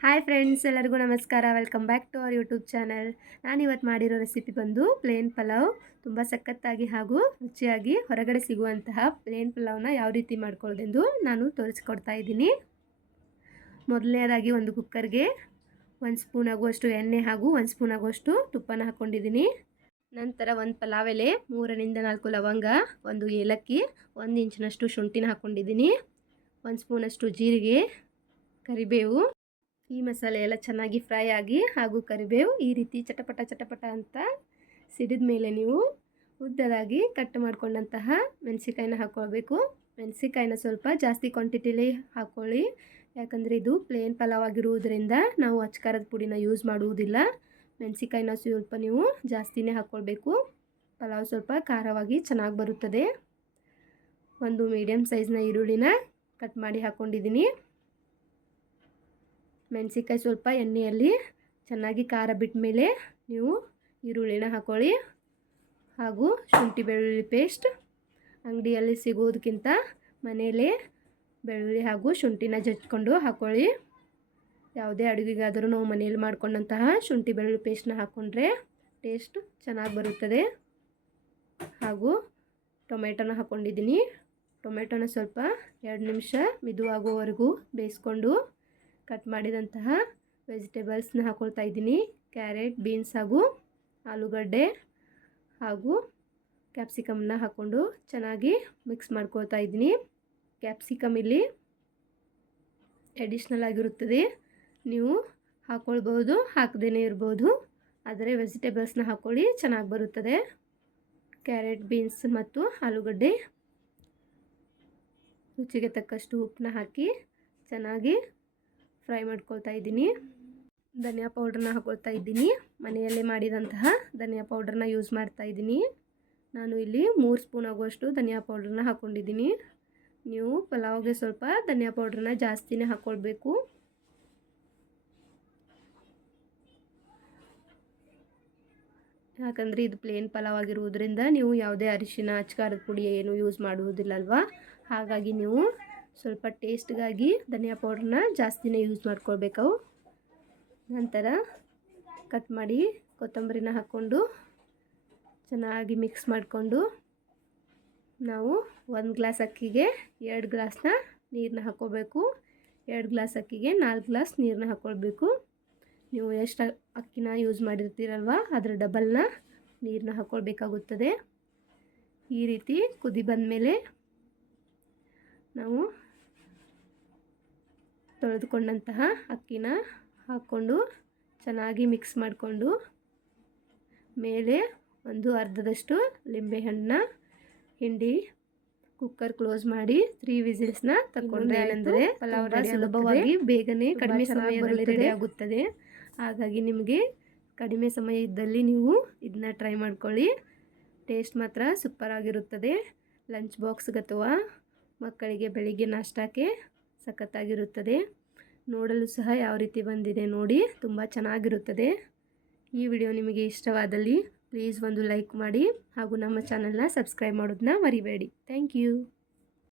Hi friends ಎಲ್ಲರಿಗೂ ನಮಸ್ಕಾರ. Welcome back to our YouTube channel ನಾನು ಇವತ್ತು ಮಾಡಿರೋ ರೆಸಿಪಿ ಬಂದು ಪ್ಲೇನ್ ಪಲಾವ್, ತುಂಬ ಸಖತ್ತಾಗಿ ಹಾಗೂ ರುಚಿಯಾಗಿ ಹೊರಗಡೆ ಸಿಗುವಂತಹ ಪ್ಲೇನ್ ಪಲಾವ್ನ ಯಾವ ರೀತಿ ಮಾಡ್ಕೊಳ್ಳೋದೆಂದು ನಾನು ತೋರಿಸ್ಕೊಡ್ತಾ ಇದ್ದೀನಿ. ಮೊದಲನೇದಾಗಿ ಒಂದು ಕುಕ್ಕರ್ಗೆ ಒಂದು ಸ್ಪೂನ್ ಆಗುವಷ್ಟು ಎಣ್ಣೆ ಹಾಗೂ ಒಂದು ಸ್ಪೂನ್ ಆಗುವಷ್ಟು ತುಪ್ಪನ ಹಾಕ್ಕೊಂಡಿದ್ದೀನಿ ನಂತರ ಒಂದು ಪಲಾವ್ ಎಲೆ, ಮೂರರಿಂದ ನಾಲ್ಕು ಲವಂಗ, ಒಂದು ಏಲಕ್ಕಿ, ಒಂದು ಇಂಚಿನಷ್ಟು ಶುಂಠಿನ ಹಾಕ್ಕೊಂಡಿದ್ದೀನಿ ಒಂದು ಸ್ಪೂನಷ್ಟು ಜೀರಿಗೆ, ಕರಿಬೇವು ಈ ಮಸಾಲೆ ಎಲ್ಲ ಚೆನ್ನಾಗಿ ಫ್ರೈ ಆಗಿ ಹಾಗೂ ಕರಿಬೇವು ಈ ರೀತಿ ಚಟಪಟ ಚಟಪಟ ಅಂತ ಸಿಡಿದ ಮೇಲೆ ನೀವು ಉದ್ದದಾಗಿ ಕಟ್ ಮಾಡಿಕೊಂಡಂತಹ ಮೆಣಸಿಕಾಯಿನ ಹಾಕ್ಕೊಳ್ಬೇಕು ಮೆಣಸಿಕಾಯಿನ ಸ್ವಲ್ಪ ಜಾಸ್ತಿ ಕ್ವಾಂಟಿಟಿಲಿ ಹಾಕ್ಕೊಳ್ಳಿ ಯಾಕಂದರೆ ಇದು ಪ್ಲೇನ್ ಪಲಾವ್ ಆಗಿರುವುದರಿಂದ ನಾವು ಅಚ್ಕಾರದ ಪುಡಿನ ಯೂಸ್ ಮಾಡುವುದಿಲ್ಲ. ಮೆಣಸಿಕಾಯಿನ ಸ್ವಲ್ಪ ನೀವು ಜಾಸ್ತಿನೇ ಹಾಕ್ಕೊಳ್ಬೇಕು ಪಲಾವ್ ಸ್ವಲ್ಪ ಖಾರವಾಗಿ ಚೆನ್ನಾಗಿ ಬರುತ್ತದೆ. ಒಂದು ಮೀಡಿಯಮ್ ಸೈಜ್ನ ಈರುಳ್ಳಿನ ಕಟ್ ಮಾಡಿ ಹಾಕ್ಕೊಂಡಿದ್ದೀನಿ ಮೆಣಸಿನ್ಕಾಯಿ ಸ್ವಲ್ಪ ಎಣ್ಣೆಯಲ್ಲಿ ಚೆನ್ನಾಗಿ ಖಾರ ಬಿಟ್ಟ ಮೇಲೆ ನೀವು ಈರುಳ್ಳಿನ ಹಾಕೊಳ್ಳಿ ಹಾಗೂ ಶುಂಠಿ ಬೆಳ್ಳುಳ್ಳಿ ಪೇಸ್ಟ್ ಅಂಗಡಿಯಲ್ಲಿ ಸಿಗೋದಕ್ಕಿಂತ ಮನೆಯಲ್ಲೇ ಬೆಳ್ಳುಳ್ಳಿ ಹಾಗೂ ಶುಂಠಿನ ಜಚ್ಕೊಂಡು ಹಾಕ್ಕೊಳ್ಳಿ ಯಾವುದೇ ಅಡುಗೆಗಾದರೂ ನಾವು ಮನೆಯಲ್ಲಿ ಮಾಡಿಕೊಂಡಂತಹ ಶುಂಠಿ ಬೆಳ್ಳುಳ್ಳಿ ಪೇಸ್ಟ್ನ ಹಾಕ್ಕೊಂಡ್ರೆ ಟೇಸ್ಟ್ ಚೆನ್ನಾಗಿ ಬರುತ್ತದೆ. ಹಾಗೂ ಟೊಮೆಟೊನ ಹಾಕ್ಕೊಂಡಿದ್ದೀನಿ ಟೊಮೆಟೊನ ಸ್ವಲ್ಪ ಎರಡು ನಿಮಿಷ ಮಿದುವಾಗುವವರೆಗೂ ಬೇಯಿಸ್ಕೊಂಡು ಕಟ್ ಮಾಡಿದಂತಹ ವೆಜಿಟೇಬಲ್ಸ್ನ ಹಾಕ್ಕೊಳ್ತಾ ಇದ್ದೀನಿ. ಕ್ಯಾರೆಟ್, ಬೀನ್ಸ್ ಹಾಗೂ ಆಲೂಗಡ್ಡೆ ಹಾಗೂ ಕ್ಯಾಪ್ಸಿಕಮ್ನ ಹಾಕ್ಕೊಂಡು ಚೆನ್ನಾಗಿ ಮಿಕ್ಸ್ ಮಾಡ್ಕೊಳ್ತಾ ಇದ್ದೀನಿ. ಕ್ಯಾಪ್ಸಿಕಮ್ ಇಲ್ಲಿ ಎಡಿಷ್ನಲ್ ಆಗಿರುತ್ತದೆ. ನೀವು ಹಾಕ್ಕೊಳ್ಬೋದು ಹಾಕದೇ ಇರ್ಬೋದು. ಆದರೆ ವೆಜಿಟೇಬಲ್ಸ್ನ ಹಾಕ್ಕೊಳ್ಳಿ ಚೆನ್ನಾಗಿ ಬರುತ್ತದೆ. ಕ್ಯಾರೆಟ್, ಬೀನ್ಸ್ ಮತ್ತು ಆಲೂಗಡ್ಡೆ ರುಚಿಗೆ ತಕ್ಕಷ್ಟು ಉಪ್ಪನ್ನ ಹಾಕಿ ಚೆನ್ನಾಗಿ ಫ್ರೈ ಮಾಡ್ಕೊಳ್ತಾ ಇದ್ದೀನಿ. ಧನಿಯಾ ಪೌಡ್ರನ್ನ ಹಾಕೊಳ್ತಾ ಇದ್ದೀನಿ. ಮನೆಯಲ್ಲೇ ಮಾಡಿದಂತಹ ಧನಿಯಾ ಪೌಡ್ರನ್ನ ಯೂಸ್ ಮಾಡ್ತಾ ಇದ್ದೀನಿ. ನಾನು ಇಲ್ಲಿ ಮೂರು ಸ್ಪೂನ್ ಆಗುವಷ್ಟು ಧನಿಯಾ ಪೌಡ್ರನ್ನ ಹಾಕ್ಕೊಂಡಿದ್ದೀನಿ ನೀವು ಪಲಾವ್ಗೆ ಸ್ವಲ್ಪ ಧನಿಯಾ ಪೌಡ್ರನ್ನ ಜಾಸ್ತಿನೇ ಹಾಕ್ಕೊಳ್ಬೇಕು ಯಾಕಂದರೆ ಇದು ಪ್ಲೇನ್ ಪಲಾವ್ ಆಗಿರುವುದರಿಂದ ನೀವು ಯಾವುದೇ ಅರಿಶಿನ, ಅಚ್ಕಾರದ ಪುಡಿ ಏನು ಯೂಸ್ ಮಾಡುವುದಿಲ್ಲಲ್ವಾ? ಹಾಗಾಗಿ ನೀವು ಸ್ವಲ್ಪ ಟೇಸ್ಟ್ಗಾಗಿ ಧನಿಯಾ ಪೌಡ್ರನ್ನ ಜಾಸ್ತಿನೇ ಯೂಸ್ ಮಾಡ್ಕೊಳ್ಬೇಕು ನಂತರ ಕಟ್ ಮಾಡಿ ಕೊತ್ತಂಬರಿನ ಹಾಕ್ಕೊಂಡು ಚೆನ್ನಾಗಿ ಮಿಕ್ಸ್ ಮಾಡಿಕೊಂಡು ನಾವು ಒಂದು ಗ್ಲಾಸ್ ಅಕ್ಕಿಗೆ ಎರಡು ಗ್ಲಾಸ್ನ ನೀರನ್ನ ಹಾಕ್ಕೋಬೇಕು ಎರಡು ಗ್ಲಾಸ್ ಅಕ್ಕಿಗೆ ನಾಲ್ಕು ಗ್ಲಾಸ್ ನೀರನ್ನ ಹಾಕ್ಕೊಳ್ಬೇಕು. ನೀವು ಎಷ್ಟು ಅಕ್ಕಿನ ಯೂಸ್ ಮಾಡಿರ್ತೀರಲ್ವ ಅದರ ಡಬಲ್ನ ನೀರನ್ನ ಹಾಕ್ಕೊಳ್ಬೇಕಾಗುತ್ತದೆ. ಈ ರೀತಿ ಕುದಿ ಬಂದ ಮೇಲೆ ನಾವು ತೊಳೆದುಕೊಂಡಂತಹ ಅಕ್ಕಿನ ಹಾಕ್ಕೊಂಡು ಚೆನ್ನಾಗಿ ಮಿಕ್ಸ್ ಮಾಡಿಕೊಂಡು ಮೇಲೆ ಒಂದು ಅರ್ಧದಷ್ಟು ಲಿಂಬೆಹಣ್ಣನ್ನ ಹಿಂಡಿ ಕುಕ್ಕರ್ ಕ್ಲೋಸ್ ಮಾಡಿ ತ್ರೀ ವಿಸಿಲ್ಸ್ನ ತಗೊಂಡ್ರೆ ಏನಂದರೆ ಪಲಾವ್ ಸುಲಭವಾಗಿ ಬೇಗನೆ ಕಡಿಮೆ ಸಮಯದಲ್ಲಿ ರೆಡಿ ಆಗುತ್ತದೆ. ಹಾಗಾಗಿ ನಿಮಗೆ ಕಡಿಮೆ ಸಮಯ ಇದ್ದಲ್ಲಿ ನೀವು ಇದನ್ನ ಟ್ರೈ ಮಾಡ್ಕೊಳ್ಳಿ. ಟೇಸ್ಟ್ ಮಾತ್ರ ಸೂಪರ್ ಆಗಿರುತ್ತದೆ. ಲಂಚ್ ಬಾಕ್ಸ್ಗೆ ಅಥವಾ ಮಕ್ಕಳಿಗೆ ಬೆಳಿಗ್ಗೆ ನಾಷ್ಟಕ್ಕೆ ಸಖತ್ತಾಗಿರುತ್ತದೆ. ನೋಡಲು ಸಹ ಯಾವ ರೀತಿ ಬಂದಿದೆ ನೋಡಿ, ತುಂಬ ಚೆನ್ನಾಗಿರುತ್ತದೆ. ಈ ವಿಡಿಯೋ ನಿಮಗೆ ಇಷ್ಟವಾದಲ್ಲಿ, ಪ್ಲೀಸ್ ಒಂದು ಲೈಕ್ ಮಾಡಿ ಹಾಗೂ ನಮ್ಮ ಚಾನಲ್ನ ಸಬ್ಸ್ಕ್ರೈಬ್ ಮಾಡೋದನ್ನ ಮರಿಬೇಡಿ. Thank you.